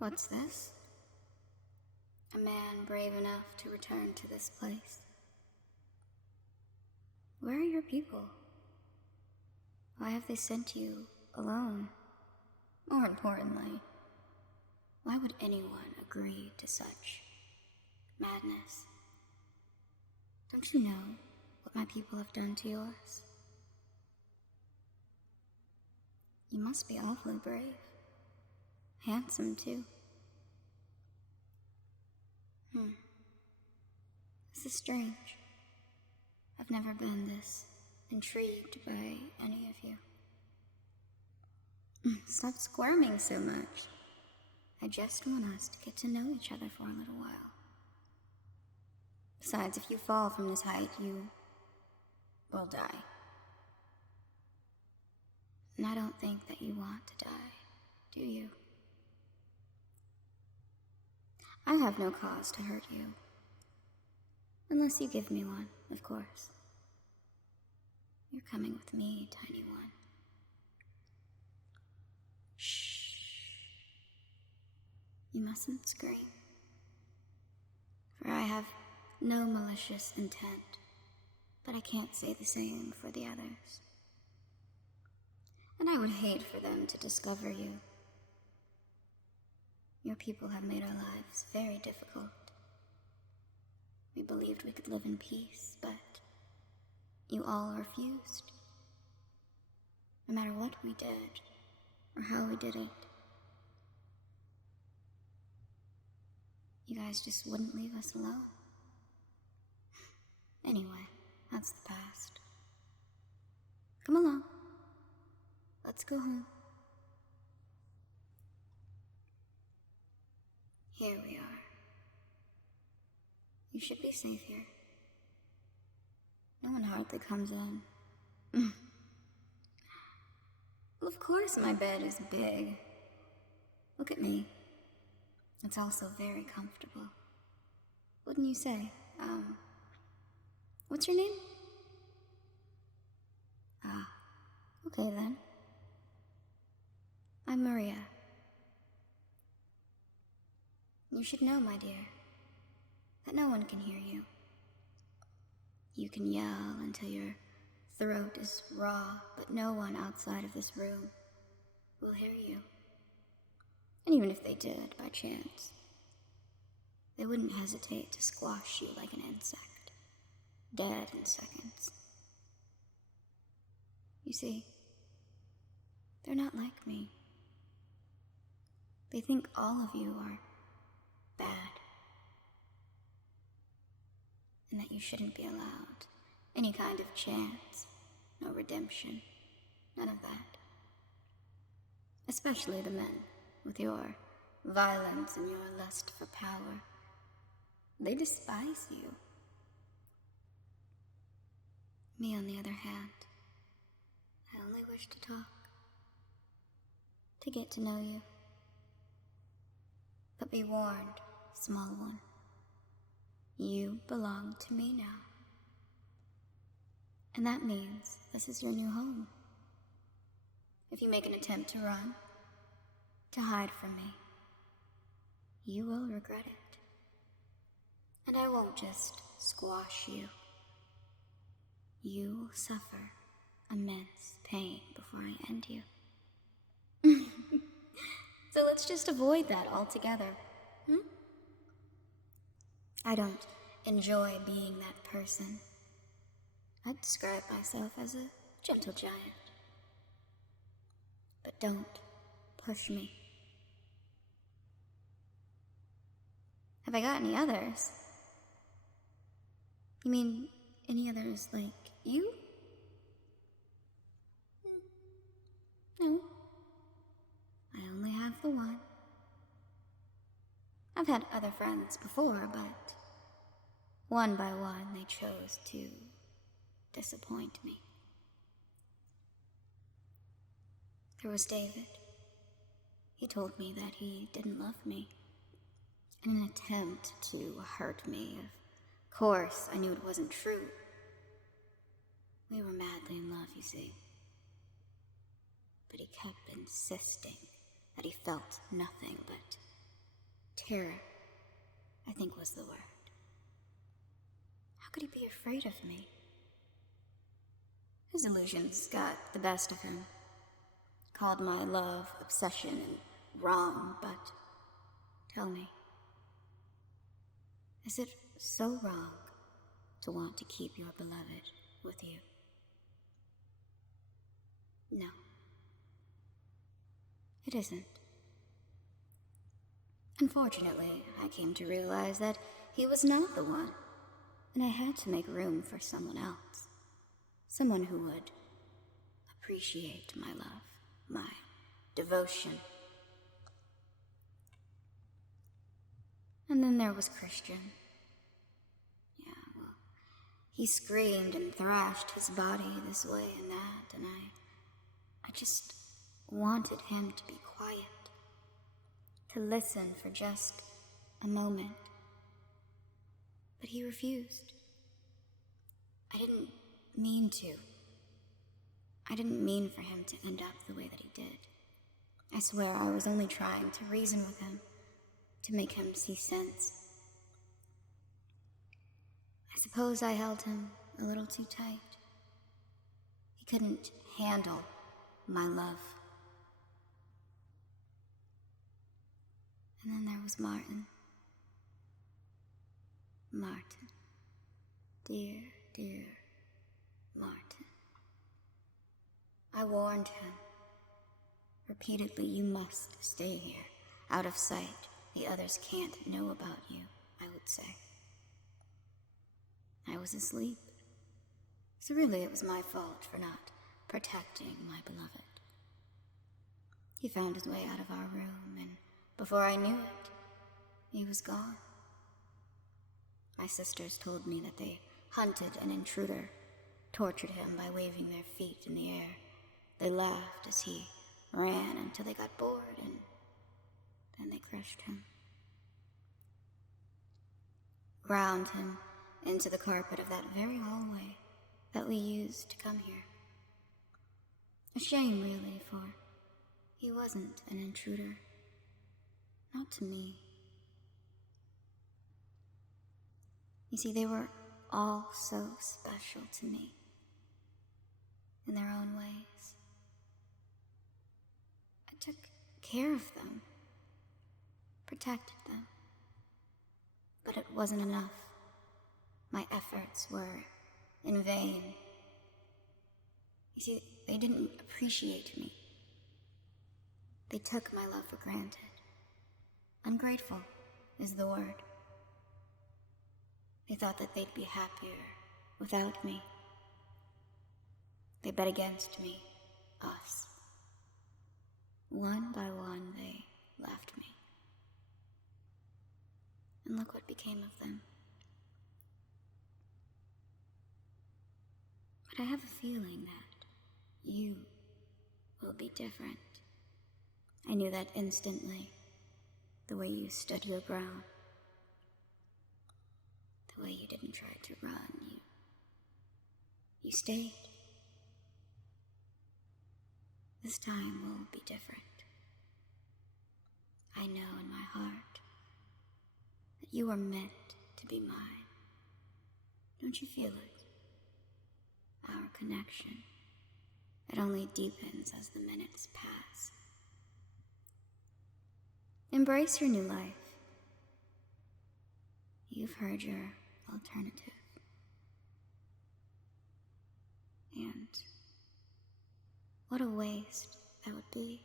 What's this? A man brave enough to return to this place. Where are your people? Why have they sent you alone? More importantly, why would anyone agree to such madness? Don't you know what my people have done to yours? You must be awfully brave. Handsome, too. This is strange. I've never been this intrigued by any of you. Stop squirming so much. I just want us to get to know each other for a little while. Besides, if you fall from this height, you will die. And I don't think that you want to die, do you? I have no cause to hurt you. Unless you give me one, of course. You're coming with me, tiny one. Shh. You mustn't scream. For I have no malicious intent, but I can't say the same for the others. And I would hate for them to discover you. Your people have made our lives very difficult. We believed we could live in peace, but you all refused. No matter what we did, or how we did it, you guys just wouldn't leave us alone. Anyway, that's the past. Come along. Let's go home. Here we are. You should be safe here. No one hardly comes in. Well, of course my bed is big. Look at me. It's also very comfortable. Wouldn't you say? What's your name? Okay then. I'm Maria. You should know, my dear, that no one can hear you. You can yell until your throat is raw, but no one outside of this room will hear you. And even if they did, by chance, they wouldn't hesitate to squash you like an insect, dead in seconds. You see, they're not like me. They think all of you are bad, and that you shouldn't be allowed any kind of chance, no redemption, none of that. Especially the men, with your violence and your lust for power. They despise you. Me, on the other hand, I only wish to talk, to get to know you. But be warned, small one. You belong to me now. And that means this is your new home. If you make an attempt to run, to hide from me, you will regret it. And I won't just squash you. You will suffer immense pain before I end you. So let's just avoid that altogether. I don't enjoy being that person. I'd describe myself as a gentle giant. But don't push me. Have I got any others? You mean any others like you? No. I only have the one. I've had other friends before, but one by one they chose to disappoint me. There was David. He told me that he didn't love me. In an attempt to hurt me. Of course, I knew it wasn't true. We were madly in love, you see. But he kept insisting that he felt nothing but Terror, I think was the word. How could he be afraid of me? His illusions got the best of him. Called my love obsession and wrong, but tell me, is it so wrong to want to keep your beloved with you? No, it isn't. Unfortunately, I came to realize that he was not the one, and I had to make room for someone else. Someone who would appreciate my love, my devotion. And then there was Christian. Yeah, well, he screamed and thrashed his body this way and that, and I just wanted him to be quiet, to listen for just a moment. But he refused. I didn't mean to. I didn't mean for him to end up the way that he did. I swear I was only trying to reason with him, to make him see sense. I suppose I held him a little too tight. He couldn't handle my love. And then there was Martin. Martin. Dear, dear Martin. I warned him repeatedly, you must stay here, out of sight. The others can't know about you, I would say. I was asleep. So really it was my fault for not protecting my beloved. He found his way out of our room, and before I knew it, he was gone. My sisters told me that they hunted an intruder, tortured him by waving their feet in the air. They laughed as he ran until they got bored, and then they crushed him. Ground him into the carpet of that very hallway that we used to come here. A shame, really, for he wasn't an intruder. Not to me. You see, they were all so special to me, in their own ways. I took care of them, protected them, but it wasn't enough. My efforts were in vain. You see, they didn't appreciate me. They took my love for granted. Ungrateful is the word. They thought that they'd be happier without me. They bet against me, us. One by one, they left me. And look what became of them. But I have a feeling that you will be different. I knew that instantly, the way you stood your ground, the way you didn't try to run, you stayed. This time will be different. I know in my heart that you are meant to be mine. Don't you feel it? Our connection, it only deepens as the minutes pass. Embrace your new life. You've heard your alternative. And what a waste that would be.